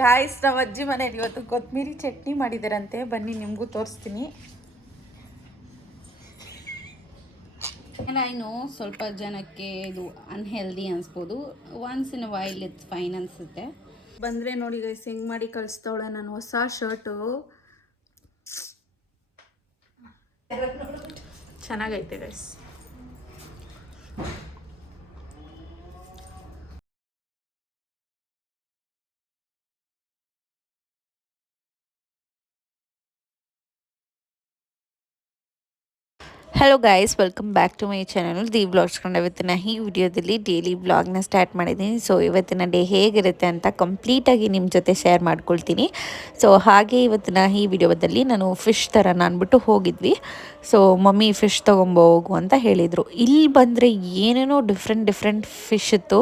Guys ನಮ್ಮ ಅಜ್ಜಿ ಮನೇಲಿ ಇವತ್ತು ಕೊತ್ತಂಬರಿ ಚಟ್ನಿ ಮಾಡಿದಾರಂತೆ, ಬನ್ನಿ ನಿಮಗೂ ತೋರಿಸ್ತೀನಿ. ಇನ್ನು ಸ್ವಲ್ಪ ಜನಕ್ಕೆ ಇದು ಅನ್ಹೆಲ್ದಿ ಅನಿಸ್ಬೋದು, once in while it's fine ಅನಿಸುತ್ತೆ. ಬಂದರೆ ನೋಡಿ ಗೈಸ್ ಹೆಂಗೆ ಮಾಡಿ ಕಳಿಸ್ತಾವಳೆ. ನಾನು ಹೊಸ ಶರ್ಟು ಚೆನ್ನಾಗೈತೆ guys. Hello guys, welcome back to my channel the vlogs. ಇವತ್ತಿನ ಈ ವಿಡಿಯೋದಲ್ಲಿ ಡೈಲಿ ವ್ಲಾಗ್ನ ಸ್ಟಾರ್ಟ್ ಮಾಡಿದ್ದೀನಿ. ಸೊ ಇವತ್ತಿನ ಡೇ ಹೇಗಿರುತ್ತೆ ಅಂತ ಕಂಪ್ಲೀಟಾಗಿ ನಿಮ್ಮ ಜೊತೆ ಶೇರ್ ಮಾಡ್ಕೊಳ್ತೀನಿ. ಸೊ ಹಾಗೆ ಇವತ್ತಿನ ಈ ವಿಡಿಯೋದಲ್ಲಿ ನಾನು ಫಿಶ್ ಥರ ಅಂದ್ಬಿಟ್ಟು ಹೋಗಿದ್ವಿ. ಸೊ ಮಮ್ಮಿ ಫಿಶ್ ತೊಗೊಂಬೋಗು ಅಂತ ಹೇಳಿದರು. ಇಲ್ಲಿ ಬಂದರೆ ಏನೇನೋ ಡಿಫ್ರೆಂಟ್ ಫಿಶ್ ಇತ್ತು.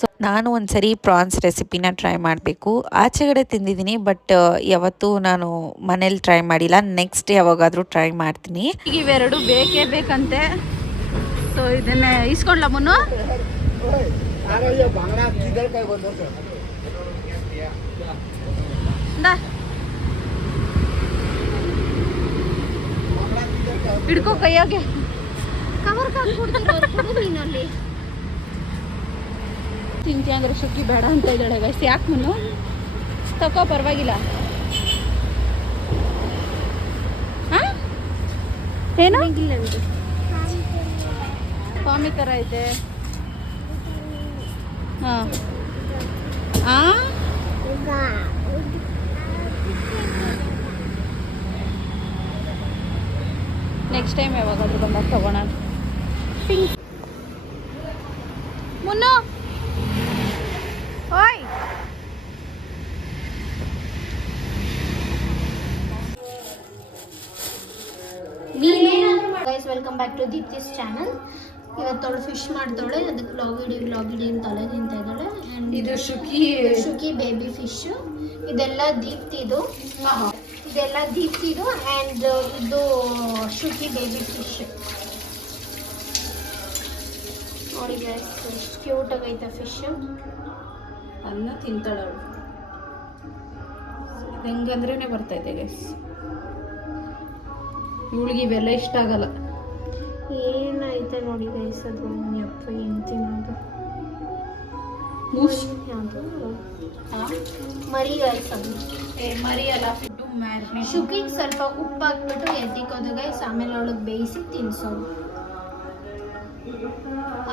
ಸೊ ನಾನು ಒಂದ್ಸರಿ ಪ್ರಾನ್ಸ್ ರೆಸಿಪಿನ ಟ್ರೈ ಮಾಡಬೇಕು. ಆಚೆಗಡೆ ತಿಂದಿದ್ದೀನಿ, ಬಟ್ ಯಾವತ್ತೂ ನಾನು ಮನೇಲಿ ಟ್ರೈ ಮಾಡಿಲ್ಲ. ನೆಕ್ಸ್ಟ್ ಯಾವಾಗಾದರೂ ಟ್ರೈ ಮಾಡ್ತೀನಿ. ಈಗ ಇವೆರಡು ಬೇಕೇ ಬೇಕಂತೆ. ಸೊ ಇದನ್ನೇ ಇಸ್ಕೊಂಡ್ಲ ಮುನ್ನು. ಹಿಡ್ಕೋ ಕೈಯಾಗೆ ಕವರ್ ನೀನಲ್ಲಿ ತಿಂತೀಯ ಅಂದ್ರೆ ಶುಕ್ಕಿ ಬೇಡ ಅಂತ ಇದ್ದಾಳೆ ಗೈಸ್. ಯಾಕೆ ಮುನ್ನು ತಗೋ, ಪರವಾಗಿಲ್ಲ. ಏನು ಸ್ವಾಮಿ ಥರ ಐತೆ. ಹಾಂ ನೆಕ್ಸ್ಟ್ ಟೈಮ್ ಯಾವಾಗಾದ್ರೂ ಬಂದಾಗ ತಗೋಣ. ಮುನ್ನು ಓಯ್ guys, welcome back to Deepti's channel. ಇವತ್ತವಳು ಫಿಶ್ ಮಾಡ್ತಾಳೆ, ಅದಕ್ಕೆ ವ್ಲಾಗ್ ಇಡಿ ತಲೆ ತಿಂತಾ ಇದ್ದಾಳೆ. ಆ್ಯಂಡ್ ಇದು ಶುಕಿ ಬೇಬಿ ಫಿಶ್. ಇದೆಲ್ಲ ದೀಪ್ತಿದು ಆ್ಯಂಡ್ ಇದು ಶುಕಿ ಬೇಬಿ ಫಿಶ್. ನೋಡಿ ಗೈಸ್, ಎಷ್ಟು ಕ್ಯೂಟಾಗಿ ಐತೆ ಫಿಶ್. ಅನ್ನ ತಿಂತಾಳೆ ಅವಳು. ಹೆಂಗಂದ್ರೇ ಬರ್ತೈತೆ ಗೈಸ್. ಇವಳಿಗೆ ಇವೆಲ್ಲ ಇಷ್ಟ ಆಗಲ್ಲ. ಏನೈತೆ ನೋಡಿ ಗೈಸ್, ಅದು ಯಪ್ಪ ಏನು ತಿನ್ನೋದು ಯಾವುದು ಮರಿ ಗೈಸ್. ಅದು ಮರಿ ಅಲ್ಲ, ಫುಡ್ಡು ಮ್ಯಾರಿನೇಟ್. ಶುಕಿಗೆ ಸ್ವಲ್ಪ ಉಪ್ಪು ಹಾಕ್ಬಿಟ್ಟು ಎತ್ತಿಕೋದು ಗೈಸ್, ಆಮೇಲೆ ಅವಳಿಗೆ ಬೇಯಿಸಿ ತಿನ್ನಿಸೋದು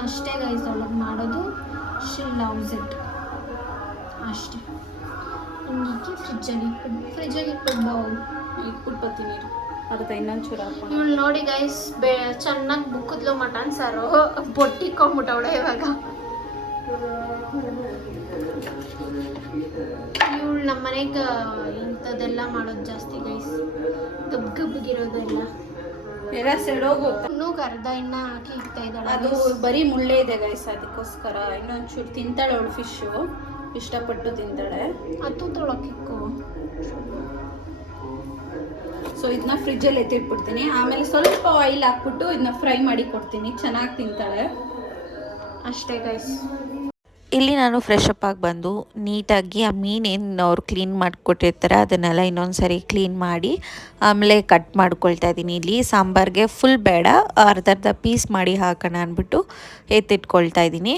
ಅಷ್ಟೇ ಗೈಸ್. ಅವಳಿಗೆ ಮಾಡೋದು ಶಿ ಲವ್ಸ್ ಇಟ್ ಅಷ್ಟೇ. ಹಿಂಗೆ ಫ್ರಿಜ್ಜಲ್ಲಿ ಇಟ್ಬಿಟ್ಟು ಬರ್ತೀನಿ. ಅದಕ್ಕೆ ಇನ್ನೊಂಚೂರು ಹಾಕೊಂಡು ಇವಳು ನೋಡಿ ಗೈಸ್, ಚೆನ್ನಾಗಿ ಬುಕ್ಕದ್ಲು ಮಟನ್ ಸಾರು ಬೊಟ್ಟಿಕೊಂಬಿಟ್ಟವಳೆ. ಇವಾಗ ಇವಳು ನಮ್ಮ ಮನೆಗೆ ಇಂಥದ್ದೆಲ್ಲ ಮಾಡೋದು ಜಾಸ್ತಿ ಗೈಸ್, ಗಬ್ಗಿರೋದೆಲ್ಲ ಎಲ್ಲ ಸೆಳೋಗುತ್ತೆ. ಇನ್ನೂ ಅರ್ಧ ಇನ್ನ ಹಾಕಿ ಇಕ್ತಾ ಇದ್ದಾಳೆ. ಅದು ಬರೀ ಮುಳ್ಳೆ ಇದೆ ಗೈಸ್, ಅದಕ್ಕೋಸ್ಕರ ಇನ್ನೊಂಚೂರು ತಿಂತಾಳೆ ಅವಳು. ಫಿಶ್ಶು ಇಷ್ಟಪಟ್ಟು ತಿಂತಾಳೆ. ಅದು ತೊಳಕಿಕ್ಕು. ಸೊ ಇದನ್ನ ಫ್ರಿಜ್ಜಲ್ಲಿ ಎತ್ತಿಟ್ಬಿಡ್ತೀನಿ. ಆಮೇಲೆ ಸ್ವಲ್ಪ ಆಯಿಲ್ ಹಾಕ್ಬಿಟ್ಟು ಇದನ್ನ ಫ್ರೈ ಮಾಡಿ ಕೊಡ್ತೀನಿ. ಚೆನ್ನಾಗಿ ತಿಂತಾಳೆ ಅಷ್ಟೇ ಗೈಸ್. ಇಲ್ಲಿ ನಾನು ಫ್ರೆಶ್ ಅಪ್ ಆಗಿ ಬಂದು ನೀಟಾಗಿ ಆ ಮೀನೇನು ಅವ್ರು ಕ್ಲೀನ್ ಮಾಡಿಕೊಟ್ಟಿರ್ತಾರೆ ಅದನ್ನೆಲ್ಲ ಇನ್ನೊಂದು ಸರಿ ಕ್ಲೀನ್ ಮಾಡಿ ಆಮೇಲೆ ಕಟ್ ಮಾಡ್ಕೊಳ್ತಾ ಇದ್ದೀನಿ. ಇಲ್ಲಿ ಸಾಂಬಾರಿಗೆ ಫುಲ್ ಬೇಡ, ಅರ್ಧ ಪೀಸ್ ಮಾಡಿ ಹಾಕೋಣ ಅಂದ್ಬಿಟ್ಟು ಎತ್ತಿಟ್ಕೊಳ್ತಾ ಇದ್ದೀನಿ.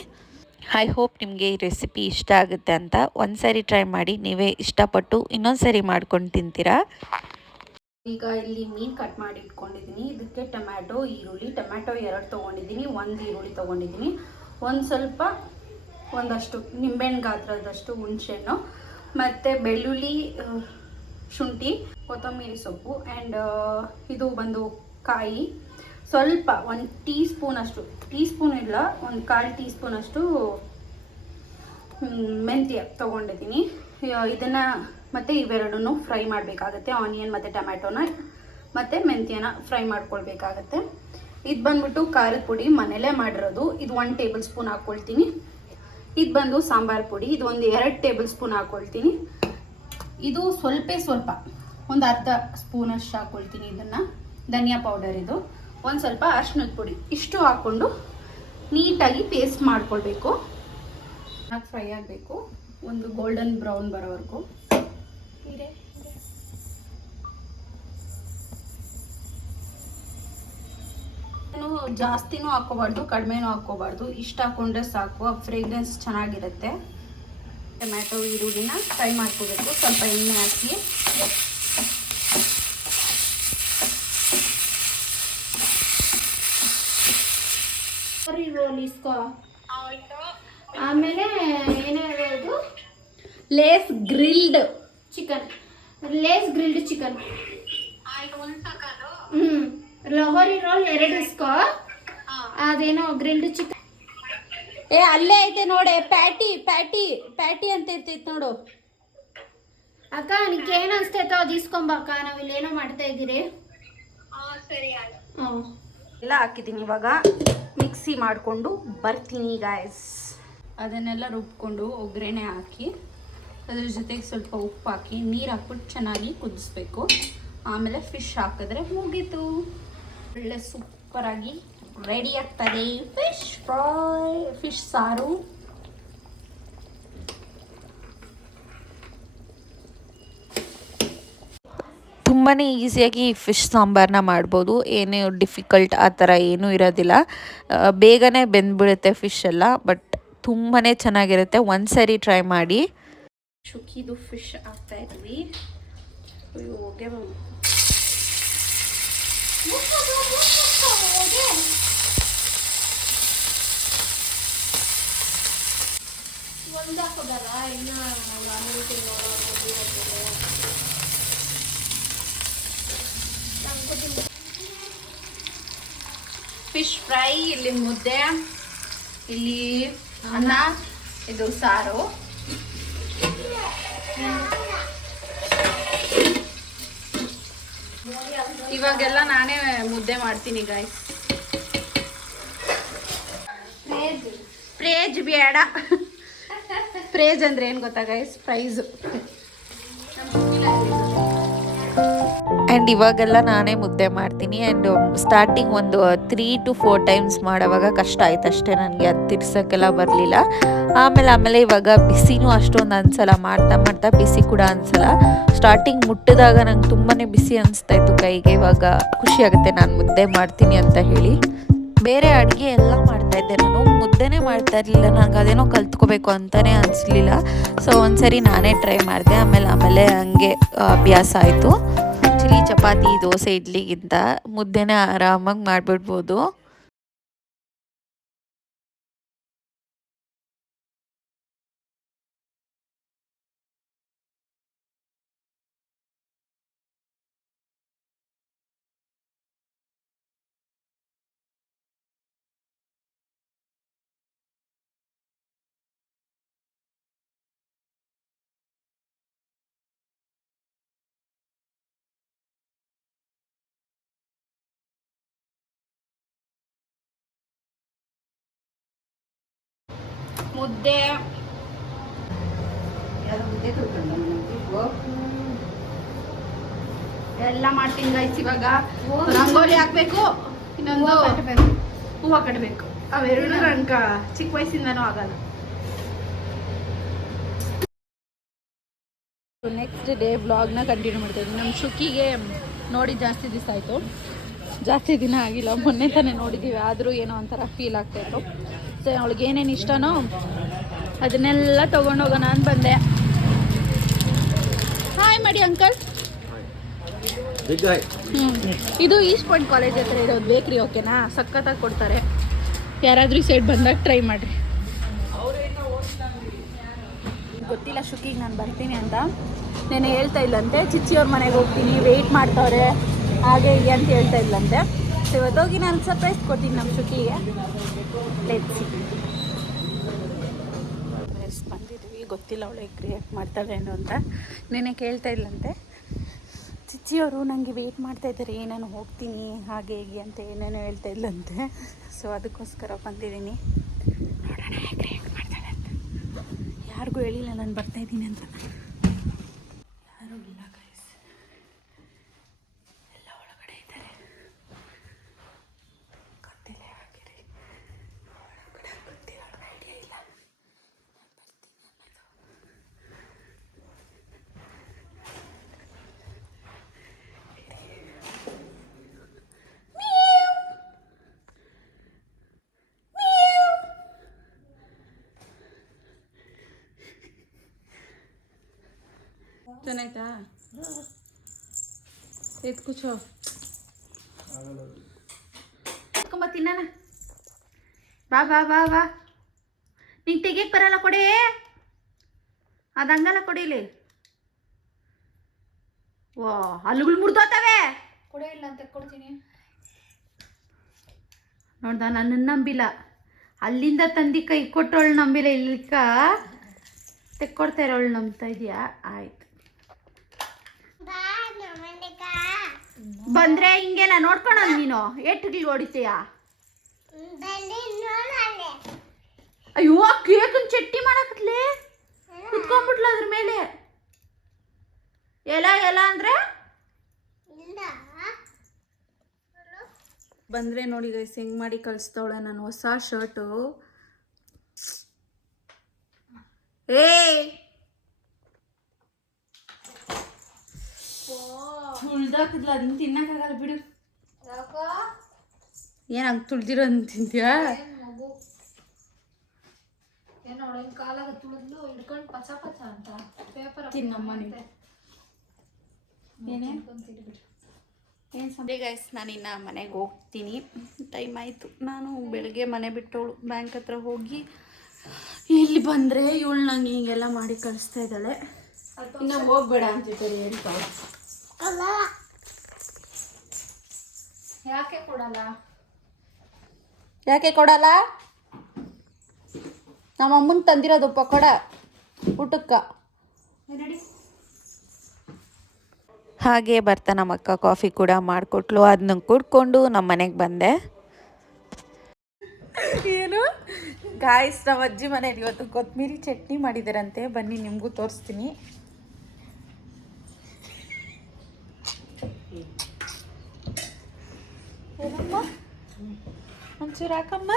ಐ ಹೋಪ್ ನಿಮಗೆ ಈ ರೆಸಿಪಿ ಇಷ್ಟ ಆಗುತ್ತೆ ಅಂತ. ಒಂದು ಸರಿ ಟ್ರೈ ಮಾಡಿ, ನೀವೇ ಇಷ್ಟಪಟ್ಟು ಇನ್ನೊಂದು ಸರಿ ಮಾಡ್ಕೊಂಡು ತಿಂತೀರಾ. ಈಗ ಇಲ್ಲಿ ಮೀನು ಕಟ್ ಮಾಡಿ ಇಟ್ಕೊಂಡಿದ್ದೀನಿ. ಇದಕ್ಕೆ ಟೊಮ್ಯಾಟೊ, ಈರುಳ್ಳಿ. ಟೊಮ್ಯಾಟೊ 2 ತೊಗೊಂಡಿದ್ದೀನಿ, 1 ಈರುಳ್ಳಿ ತೊಗೊಂಡಿದ್ದೀನಿ, ಒಂದಷ್ಟು ನಿಂಬೆಹಣ್ಣು ಗಾತ್ರದಷ್ಟು ಹುಣಸೆಹಣ್ಣು, ಮತ್ತು ಬೆಳ್ಳುಳ್ಳಿ, ಶುಂಠಿ, ಕೊತ್ತಂಬರಿ ಸೊಪ್ಪು, ಆ್ಯಂಡ್ ಇದು ಬಂದು ಕಾಯಿ. ಸ್ವಲ್ಪ 1 ಟೀ ಸ್ಪೂನಷ್ಟು, ಟೀ ಸ್ಪೂನ್ ಇಲ್ಲ, 1/4 ಟೀ ಸ್ಪೂನಷ್ಟು ಮೆಂತ್ಯ ತೊಗೊಂಡಿದ್ದೀನಿ. ಇದನ್ನು ಮತ್ತು ಇವೆರಡನ್ನೂ ಫ್ರೈ ಮಾಡಬೇಕಾಗತ್ತೆ. ಆನಿಯನ್ ಮತ್ತು ಟೊಮ್ಯಾಟೊನ ಮತ್ತು ಮೆಂತ್ಯನ ಫ್ರೈ ಮಾಡ್ಕೊಳ್ಬೇಕಾಗತ್ತೆ. ಇದು ಬಂದ್ಬಿಟ್ಟು ಖಾರದ ಪುಡಿ ಮನೇಲೇ ಮಾಡಿರೋದು. ಇದು 1 ಟೇಬಲ್ ಸ್ಪೂನ್ ಹಾಕ್ಕೊಳ್ತೀನಿ. ಇದು ಬಂದು ಸಾಂಬಾರು ಪುಡಿ, ಇದು ಒಂದು 2 ಟೇಬಲ್ ಸ್ಪೂನ್ ಹಾಕ್ಕೊಳ್ತೀನಿ. ಇದು ಸ್ವಲ್ಪ ಒಂದು ಅರ್ಧ ಸ್ಪೂನಷ್ಟು ಹಾಕ್ಕೊಳ್ತೀನಿ. ಇದನ್ನು ಧನಿಯಾ ಪೌಡರ್, ಇದು ಒಂದು ಸ್ವಲ್ಪ ಅರಿಶಿಣದ ಪುಡಿ, ಇಷ್ಟು ಹಾಕ್ಕೊಂಡು ನೀಟಾಗಿ ಪೇಸ್ಟ್ ಮಾಡ್ಕೊಳ್ಬೇಕು. ಚೆನ್ನಾಗಿ ಫ್ರೈ ಆಗಬೇಕು, ಒಂದು ಗೋಲ್ಡನ್ ಬ್ರೌನ್ ಬರೋವರೆಗೂ. ಜಾಸ್ತಿನೂ ಹಾಕೋಬಾರ್ದು, ಕಡಿಮೆನೂ ಹಾಕೋಬಾರ್ದು. ಇಷ್ಟ ಹಾಕೊಂಡ್ರೆ ಸಾಕು, ಫ್ರೇಗ್ರೆನ್ಸ್ ಚೆನ್ನಾಗಿರುತ್ತೆ. ಟೊಮ್ಯಾಟೊ ಈರುಳ್ಳಿನ ಫ್ರೈ ಮಾಡ್ಕೋಬೇಕು. ಸ್ವಲ್ಪ ಎಣ್ಣೆ ಹಾಕಿ ಆಮೇಲೆ ಏನೇನು Lay's grilled chicken, chicken. Lahori roll 2 ಇಸ್ಕೋ. ಅದೇನೋ ಗ್ರಿಲ್ಡ್ ಚಿಕನ್. ಅಲ್ಲೇ ಐತೆ ನೋಡೆ, ಪ್ಯಾಟಿ ಅಂತ ಇರ್ತೈತೆ ನೋಡು ಅಕ್ಕ. ನಿಮ್ಗೆ ಏನು ಅನ್ಸ್ತೈತೋ ಅದು ಇಸ್ಕೊಂಬಕ್ಕ, ನಾವು ಇಲ್ಲೇನೋ ಮಾಡ್ತಾ ಇದ್ದೀರಿ. ಎಲ್ಲ ಹಾಕಿದ್ದೀನಿ. ಇವಾಗ ಮಿಕ್ಸಿ ಮಾಡಿಕೊಂಡು ಬರ್ತೀನಿ ಗಾಯ್ಸ್. ಅದನ್ನೆಲ್ಲ ರುಬ್ಕೊಂಡು ಒಗ್ಗರಣೆ ಹಾಕಿ ಅದ್ರ ಜೊತೆಗೆ ಸ್ವಲ್ಪ ಉಪ್ಪು ಹಾಕಿ ನೀರು ಹಾಕ್ಬಿಟ್ಟು ಚೆನ್ನಾಗಿ ಕುದಿಸ್ಬೇಕು. ಆಮೇಲೆ ಫಿಶ್ ಹಾಕಿದ್ರೆ ಮುಗೀತು. ಒಳ್ಳೆ ಸೂಪರಾಗಿ ರೆಡಿ ಆಗ್ತದೆ ಫಿಶ್ ಫ್ರೈ, ಫಿಶ್ ಸಾರು. ತುಂಬಾ ಈಸಿಯಾಗಿ ಫಿಶ್ ಸಾಂಬಾರನ್ನ ಮಾಡ್ಬೋದು. ಏನು ಡಿಫಿಕಲ್ಟ್ ಆ ಥರ ಏನೂ ಇರೋದಿಲ್ಲ. ಬೇಗನೆ ಬೆಂದ್ಬಿಡುತ್ತೆ ಫಿಶ್ ಎಲ್ಲ. ಬಟ್ ತುಂಬಾ ಚೆನ್ನಾಗಿರುತ್ತೆ. ಒಂದ್ಸರಿ ಟ್ರೈ ಮಾಡಿ. ಶುಕಿದು ಫಿಶ್ ಹಾಕ್ತಾ ಇದ್ವಿ. ಫಿಶ್ ಫ್ರೈ, ಇಲ್ಲಿ ಮುದ್ದೆ, ಇಲ್ಲಿ ಅನ್ನ, ಇದು ಸಾರು. ಇವಾಗೆಲ್ಲ ನಾನೇ ಮುದ್ದೆ ಮಾಡ್ತೀನಿ ಗಾಯ್ಸ್. ಪ್ರೇಜ್ ಬೇಡ. ಪ್ರೇಜ್ ಅಂದ್ರೆ ಏನು ಗೊತ್ತಾ ಗೈಸ್? ಪ್ರೈಸು. ಆ್ಯಂಡ್ ಇವಾಗೆಲ್ಲ ನಾನೇ ಮುದ್ದೆ ಮಾಡ್ತೀನಿ. ಆ್ಯಂಡ್ ಸ್ಟಾರ್ಟಿಂಗ್ ಒಂದು 3 to 4 ಟೈಮ್ಸ್ ಮಾಡೋವಾಗ ಕಷ್ಟ ಆಯ್ತು ಅಷ್ಟೇ. ನನಗೆ ಅದು ತಿರ್ಸೋಕ್ಕೆಲ್ಲ ಬರಲಿಲ್ಲ. ಆಮೇಲೆ ಇವಾಗ ಬಿಸಿನೂ ಅಷ್ಟೊಂದು ಅನಿಸಲ್ಲ. ಮಾಡ್ತಾ ಬಿಸಿ ಕೂಡ ಅನಿಸಲ್ಲ. ಸ್ಟಾರ್ಟಿಂಗ್ ಮುಟ್ಟಿದಾಗ ನಂಗೆ ತುಂಬಾ ಬಿಸಿ ಅನಿಸ್ತಾಯಿತ್ತು ಕೈಗೆ. ಇವಾಗ ಖುಷಿಯಾಗುತ್ತೆ ನಾನು ಮುದ್ದೆ ಮಾಡ್ತೀನಿ ಅಂತ ಹೇಳಿ. ಬೇರೆ ಅಡುಗೆ ಎಲ್ಲ ಮಾಡ್ತಾಯಿದ್ದೆ, ನಾನು ಮುದ್ದೆನೇ ಮಾಡ್ತಾ ಇರಲಿಲ್ಲ. ನನಗೆ ಅದೇನೋ ಕಲ್ತ್ಕೋಬೇಕು ಅಂತಲೇ ಅನಿಸ್ಲಿಲ್ಲ. ಸೊ ಒಂದ್ಸರಿ ನಾನೇ ಟ್ರೈ ಮಾಡಿದೆ. ಆಮೇಲೆ ಹಂಗೆ ಅಭ್ಯಾಸ ಆಯಿತು. ಆ್ಯಕ್ಚುಲಿ ಚಪಾತಿ, ದೋಸೆ, ಇಡ್ಲಿಗಿಂತ ಮುದ್ದೆನೇ ಆರಾಮಾಗಿ ಮಾಡಿಬಿಡ್ಬೋದು. ಮುದ್ದೆ ಎಲ್ಲ ಮಾಡ್ತೀನಿ ಗೈಸ್. ಇವಾಗ ರಂಗೋಲಿ ಹಾಕ್ಬೇಕು, ಇನ್ನೊಂದು ಹೂವು ಕಟ್ಟಬೇಕು. ಅವೆರಡು ನನಗೆ ಚಿಕ್ಕ ವಯಸ್ಸಿಂದನೂ ಆಗಲ್ಲ. ನೆಕ್ಸ್ಟ್ ಡೇ ಬ್ಲಾಗ್ನ ಕಂಟಿನ್ಯೂ ಮಾಡ್ತಾಯಿದ್ವಿ. ನಮ್ಮ ಶುಕಿಗೆ ನೋಡಿ ಜಾಸ್ತಿ ದಿವಸ ಆಯಿತು. ಜಾಸ್ತಿ ದಿನ ಆಗಿಲ್ಲ, ಮೊನ್ನೆ ತಾನೇ ನೋಡಿದ್ದೀವಿ. ಆದರೂ ಏನೋ ಒಂಥರ ಫೀಲ್ ಆಗ್ತಾಯಿತ್ತು. ಸೊ ಅವಳಿಗೆ ಏನೇನು ಇಷ್ಟನೋ ಅದನ್ನೆಲ್ಲ ತೊಗೊಂಡೋಗೋಣ ಅಂತ ಬಂದೆ. ಹಾಯ್ ಮಾಡಿ ಅಂಕಲ್. ಇದು ಈಸ್ಟ್ ಪಾಯಿಂಟ್ ಕಾಲೇಜ್ ಹತ್ರ ಇರೋದು ಬೇಕ್ರಿ. ಓಕೆನಾ? ಸಖತ್ತಾಗಿ ಕೊಡ್ತಾರೆ. ಯಾರಾದರೂ ಈ ಸೈಡ್ ಬಂದಾಗ ಟ್ರೈ ಮಾಡಿರಿ. ಗೊತ್ತಿಲ್ಲ ಶುಕಿಗೆ ನಾನು ಬರ್ತೀನಿ ಅಂತ. ನಾನು ಹೇಳ್ತಾ ಇಲ್ಲಂತೆ, ಚಿಚ್ಚಿಯವ್ರ ಮನೆಗೆ ಹೋಗ್ತೀನಿ, ವೆಯ್ಟ್ ಮಾಡ್ತಾವ್ರೆ, ಹಾಗೆ ಹೀಗೆ ಅಂತ ಹೇಳ್ತಾ ಇಲ್ಲಂತೆ. ಸೊ ಇವತ್ತೋಗಿ ನಾನು ಸರ್ಪ್ರೈಸ್ ಕೊಡ್ತೀನಿ ನಮ್ಮ ಶುಕಿಗೆ. ಲೆಟ್ಸಿ ಬಂದಿದ್ವಿ. ಗೊತ್ತಿಲ್ಲ ಅವಳಿಗೆ ಕ್ರಿಯೇಟ್ ಮಾಡ್ತಾಳೇನು ಅಂತ. ನೆನೆ ಕೇಳ್ತಾ ಇಲ್ಲಂತೆ. ಚಿಚ್ಚಿಯವರು ನನಗೆ ವೆಯ್ಟ್ ಮಾಡ್ತಾಯಿದ್ದಾರೆ, ನಾನು ಹೋಗ್ತೀನಿ ಹಾಗೆ ಹೀಗೆ ಅಂತ ಏನೇನೋ ಹೇಳ್ತಾ ಇಲ್ಲಂತೆ. ಸೊ ಅದಕ್ಕೋಸ್ಕರ ಬಂದಿದ್ದೀನಿ. ನೋಡೋಣ ಹೇಗೆ ರಿಯಾಕ್ಟ್ ಮಾಡ್ತಾಳೆ ಅಂತ. ಯಾರಿಗೂ ಹೇಳಿಲ್ಲ ನಾನು ಬರ್ತಾಯಿದ್ದೀನಿ ಅಂತ. ಯಾರೂ ಇಲ್ಲ ಗೈಸ್, ಎಲ್ಲ ಒಳಗಡೆ ಇದ್ದಾರೆ. ಗೊತ್ತಿಲ್ಲ ಯಾವಾಗಿರಿ ಒಳಗಡೆ ಗೊತ್ತಿಲ್ಲ, ಐಡಿಯಾ ಇಲ್ಲ. ನಾನು ಬರ್ತೀನಿ ಅನ್ನೋದು. ಚೆನ್ನಾಯ್ತಾ ಎತ್ ಕೂಚೋ ಎತ್ಕೊಂಬ ತಿನ್ನಣ. ಬಾ ಬಾ ಬಾ ಬಾ. ನಿಂಗೆ ತೆಗಿಯಕ್ಕೆ ಬರಲ್ಲ ಕೊಡಿ, ಅದು ಹಂಗಲ್ಲ ಕೊಡಿಲಿ. ವಾ ಹಲ್ಲುಗಳು ಮುರಿದೋತವೆ. ಕೊಡೇ ಇಲ್ಲ ಅಂತ ಕೊಡ್ತೀನಿ. ನೋಡ್ದ ನನ್ನನ್ನು ನಂಬಿಲ್ಲ, ಅಲ್ಲಿಂದ ತಂದಿ ಕೈ ಕೊಟ್ಟವಳು ನಂಬಿಲ್ಲ, ಇಲ್ಲಿಕ ತೆಕ್ಕೊಡ್ತಾ ಇರೋಳು ನಂಬ್ತಾ ಇದೆಯಾ? ಆಯ್ತು ಬಂದ್ರೆ ಹಿಂಗೇನ ನೋಡ್ಕೊಳ ನೀನು ಏಟ್ಗಳು ಹೊಡಿತೀಯ? ಅಯ್ಯೋ ಕೇಕನ್ ಚಟ್ನಿ ಮಾಡಕತ್ಲೆ ಕುತ್ಕೊಂಡ್ಬಿಟ್ಲ ಅದ್ರ ಮೇಲೆ. ಎಲ್ಲ ಎಲ್ಲ ಅಂದ್ರೆ ಬಂದ್ರೆ ನೋಡಿ ಗೈಸ್ ಹೆಂಗ್ ಮಾಡಿ ಕಳಿಸ್ತವಳೆ ನನ್ನ ಹೊಸ ಶರ್ಟು. ಏ ತುಳ್ದಾಕಿದ್ಲ, ಅದನ್ನ ತಿನ್ನಕ್ಕಾಗಲ್ಲ ಬಿಡು. ಏನ್ ಹಂಗ್ ತುಳ್ದಿರೋ ತಿಂತೀಯಾ? ಮಗು ಏನೋ ಅವಳಿನ ಕಾಲಾಗ ತುಳಿದ್ಲು ಹಿಡ್ಕೊಂಡು ಪಚ ಪಚ ಅಂತ ಪೇಪರ್ ತಿನ್ನಮ್ಮ ನೀನು. ಏನೇ ಏನು ಸಂಡೆ ಗೈಸ್, ನಾನಿನ್ನು ಮನೆಗೆ ಹೋಗ್ತೀನಿ, ಟೈಮ್ ಆಯಿತು. ನಾನು ಬೆಳಗ್ಗೆ ಮನೆ ಬಿಟ್ಟವಳು ಬ್ಯಾಂಕ್ ಹತ್ರ ಹೋಗಿ ಇಲ್ಲಿ ಬಂದರೆ ಇವಳು ನಂಗೆ ಹಿಂಗೆಲ್ಲ ಮಾಡಿ ಕಳಿಸ್ತಾ ಇದ್ದಾಳೆ. ಇನ್ನು ಹೋಗ್ಬೇಡ ಅಂತಿದ್ದಾರೆ ಹೇಳ್ತಾಳೆ. ಯಾಕೆ ಕೊಡಲ್ಲ? ಯಾಕೆ ಕೊಡಲ್ಲ? ನಮ್ಮ ಅಮ್ಮನ ತಂದಿರೋದು ಪಕೋಡ ಊಟಕ್ಕೆ. ಹಾಗೆ ಬರ್ತಾ ನಮ್ಮ ಅಕ್ಕ ಕಾಫಿ ಕೂಡ ಮಾಡಿಕೊಟ್ಲು, ಅದನ್ನ ಕುಡ್ಕೊಂಡು ನಮ್ಮ ಮನೆಗೆ ಬಂದೆ. ಏನು ಗಾಯ್ಸ್, ನಮ್ಮ ಅಜ್ಜಿ ಮನೇಲಿ ಇವತ್ತು ಕೊತ್ತಂಬರಿ ಚಟ್ನಿ ಮಾಡಿದಾರಂತೆ, ಬನ್ನಿ ನಿಮಗೂ ತೋರಿಸ್ತೀನಿ. ಏನಮ್ಮ ಒಂಚೂರು ಹಾಕಮ್ಮ,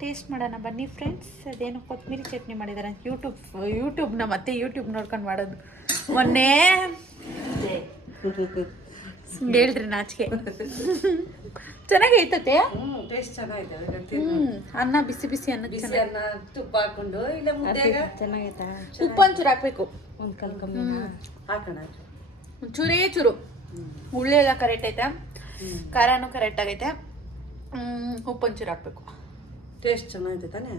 ಟೇಸ್ಟ್ ಮಾಡೋಣ ಬನ್ನಿ ಫ್ರೆಂಡ್ಸ್. ಅದೇನು ಕೊತ್ತಂಬರಿ ಚಟ್ನಿ ಮಾಡಿದಾರೆ ಯೂಟ್ಯೂಬ್ ನಮ್ಮ ಅತ್ತೆ ಯೂಟ್ಯೂಬ್ ನೋಡ್ಕೊಂಡು ಮಾಡೋದು. ಮೊನ್ನೆ ಹೇಳ್ರಿ ನಾಚಿಕೆ ಚೆನ್ನಾಗೈತತೆ. ಟೇಸ್ಟ್ ಚೆನ್ನಾಗಿದೆ. ಅನ್ನ ಬಿಸಿ ಬಿಸಿ ಅನ್ನ ಅನ್ನ ತುಪ್ಪ ಹಾಕೊಂಡು ಇಲ್ಲ ಮುದ್ದೆಗ ಚೆನ್ನಾಗೈತಾ? ಉಪ್ಪು ಒಂಚೂರು ಹಾಕ್ಬೇಕು, ಒಂದು ಕಲ್ ಕಮ್ಮಿ ಹಾಕೋಣ. ಒಂಚೂರೇ ಚೂರು. ಉಳ್ಳಿ ಎಲ್ಲ ಕರೆಕ್ಟ್ ಐತೆ, ಖಾರನೂ ಕರೆಕ್ಟ್ ಆಗೈತೆ, ಉಪ್ಪು ಒಂಚೂರು ಹಾಕ್ಬೇಕು. ಟೇಸ್ಟ್ ಚೆನ್ನಾಗಿದೆ ತಾನೇ?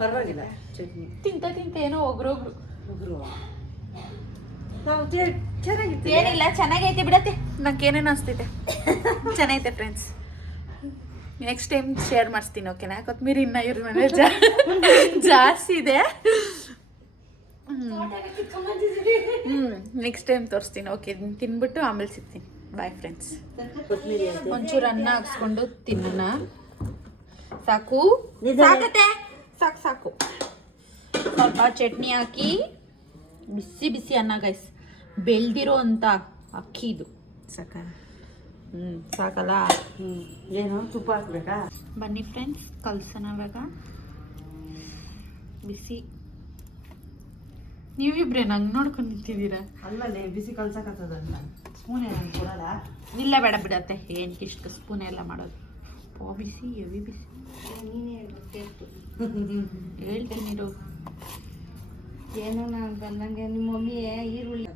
ಪರವಾಗಿಲ್ಲ ಚಟ್ನಿ. ತಿಂತ ಏನೋ ಒಗ್ರೋಗ್ರು ಉಗುರು ನಾವು ಚೆನ್ನಾಗಿತ್ತು. ಏನಿಲ್ಲ ಚೆನ್ನಾಗೈತೆ ಬಿಡತ್ತೆ, ನಂಗೆ ಏನೇನು ಅನಿಸ್ತೈತೆ ಚೆನ್ನಾಗೈತೆ ಫ್ರೆಂಡ್ಸ್. ನೆಕ್ಸ್ಟ್ ಟೈಮ್ ಶೇರ್ ಮಾಡಿಸ್ತೀನಿ ಓಕೆನಾ? ಕೊತ್ತಂಬರಿ ಇನ್ನ ಇವ್ರ ಮನೆ ಜಾಸ್ತಿ ಇದೆ. ನೆಕ್ಸ್ಟ್ ಟೈಮ್ ತೋರಿಸ್ತೀನಿ. ಓಕೆ ತಿನ್ಬಿಟ್ಟು ಆಮೇಲೆ ಸಿಗ್ತೀನಿ. Bye friends. ಒಂಚೂರು ಅನ್ನ ಹಾಕ್ಸ್ಕೊಂಡು ತಿನ್ನೋಣ. ಸಾಕು ಸಾಕತ್ತೆ, ಸಾಕು ಸಾಕು. ಸ್ವಲ್ಪ ಚಟ್ನಿ ಹಾಕಿ ಬಿಸಿ ಬಿಸಿ ಅನ್ನ ಗೈಸ್, ಬೆಳ್ದಿರೋ ಅಂತ ಅಕ್ಕಿ ಇದು ಸಾಕ. ಸಾಕಲ್ಲ? ಏನು ತುಪ್ಪ ಹಾಕ್ಬೇಕಾ? ಬನ್ನಿ ಫ್ರೆಂಡ್ಸ್ ಕಲ್ಸೋಣ ಇವಾಗ. ಬಿಸಿ ನೀವಿಬ್ರೆ ನಂಗೆ ನೋಡ್ಕೊಂಡು ನಿಂತಿದ್ದೀರಾ. ಅಲ್ಲೇ ಬಿಸಿ ಕಲ್ಸಕತ್ತದಲ್ಲ, ಸ್ಪೂನ್ ಏನು ಕೊಡಲ್ಲ? ಇಲ್ಲ ಬೇಡ ಬಿಡತ್ತೆ, ಏನಕ್ಕೆ ಇಷ್ಟು ಸ್ಪೂನ್ ಎಲ್ಲ ಮಾಡೋದು. ಬಿಸಿ ಹೆವಿ ಬಿಸಿ. ನೀನೇ ಹೇಳ್ಬೇಕು. ಹೇಳ್ತೀನಿ ಇರು. ಏನು ನಾನು ಬಂದಂಗೆ ನಿಮ್ಮ ಮಮ್ಮಿ ಈರುಳ್ಳಿ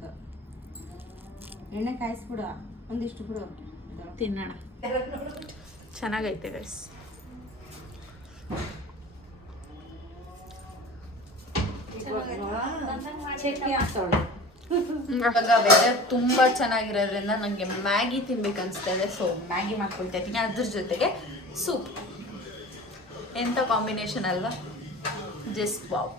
ಎಣ್ಣೆ ಕಾಯಿಸ್ಬಿಡು, ಒಂದಿಷ್ಟು ಬಿಡು, ತಿನ್ನೋಣ. ಚೆನ್ನಾಗೈತೆ ಗೈಸ್. ಚಟ್ನಿ ಹಾಕ್ತಾವಳೆ. ಇವಾಗ ವೆದರ್ ತುಂಬ ಚೆನ್ನಾಗಿರೋದ್ರಿಂದ ನನಗೆ ಮ್ಯಾಗಿ ತಿನ್ಬೇಕು ಅನಿಸ್ತಾ ಇದೆ. ಸೊ ಮ್ಯಾಗಿ ಮಾಡ್ಕೊಳ್ತಾ ಇದ್ದೀನಿ, ಅದ್ರ ಜೊತೆಗೆ ಸೂಪ್. ಎಂಥ ಕಾಂಬಿನೇಷನ್ ಅಲ್ವಾ? Just wow.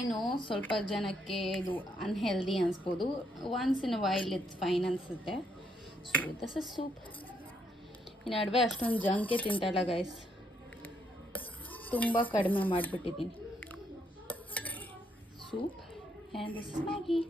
ಇನ್ನು ಸ್ವಲ್ಪ ಜನಕ್ಕೆ ಇದು ಅನ್ಹೆಲ್ದಿ ಅನಿಸ್ಬೋದು, once in a while it's fine ಅನಿಸುತ್ತೆ. So this is soup. ಈ ನಡುವೆ ಅಷ್ಟೊಂದು ಜಂಕೆ ತಿಂತಲ್ಲ ಗೈಸ್, ತುಂಬ ಕಡಿಮೆ ಮಾಡಿಬಿಟ್ಟಿದ್ದೀನಿ. Soup and this is Maggi.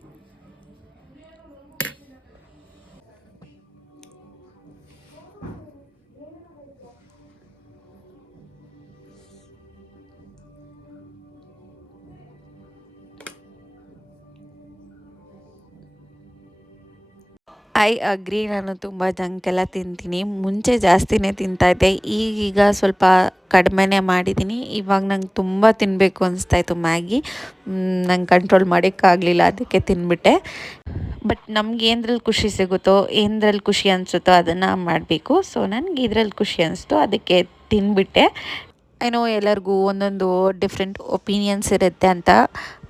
I agree, ನಾನು ತುಂಬ ಜಂಕೆಲ್ಲ ತಿಂತೀನಿ. ಮುಂಚೆ ಜಾಸ್ತಿನೇ ತಿಂತಾಯಿದ್ದೆ, ಈಗೀಗ ಸ್ವಲ್ಪ ಕಡಿಮೆನೇ ಮಾಡಿದ್ದೀನಿ. ಇವಾಗ ನಂಗೆ ತುಂಬ ತಿನ್ನಬೇಕು ಅನಿಸ್ತಾಯಿತ್ತು ಮ್ಯಾಗಿ, ನಂಗೆ ಕಂಟ್ರೋಲ್ ಮಾಡೋಕ್ಕಾಗಲಿಲ್ಲ, ಅದಕ್ಕೆ ತಿಂದ್ಬಿಟ್ಟೆ. ಬಟ್ ನಮ್ಗೆ ಏನರಲ್ಲಿ ಖುಷಿ ಸಿಗುತ್ತೋ, ಏನರಲ್ಲಿ ಖುಷಿ ಅನಿಸುತ್ತೋ ಅದನ್ನು ಮಾಡಬೇಕು. ಸೊ ನನಗೆ ಇದರಲ್ಲಿ ಖುಷಿ ಅನಿಸ್ತು, ಅದಕ್ಕೆ ತಿಂದ್ಬಿಟ್ಟೆ. ಏನೋ ಎಲ್ಲರಿಗೂ ಒಂದೊಂದು ಡಿಫ್ರೆಂಟ್ ಒಪಿನಿಯನ್ಸ್ ಇರುತ್ತೆ ಅಂತ,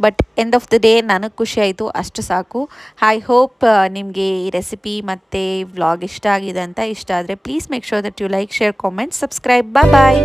but end of the day ನನಗೆ ಖುಷಿ ಆಯಿತು, ಅಷ್ಟು ಸಾಕು. ಐ ಹೋಪ್ ನಿಮಗೆ ಈ ರೆಸಿಪಿ ಮತ್ತು ವ್ಲಾಗ್ ಇಷ್ಟ ಆಗಿದೆ ಅಂತ. ಇಷ್ಟ ಆದರೆ please make sure that you like, share, comment, subscribe. Bye.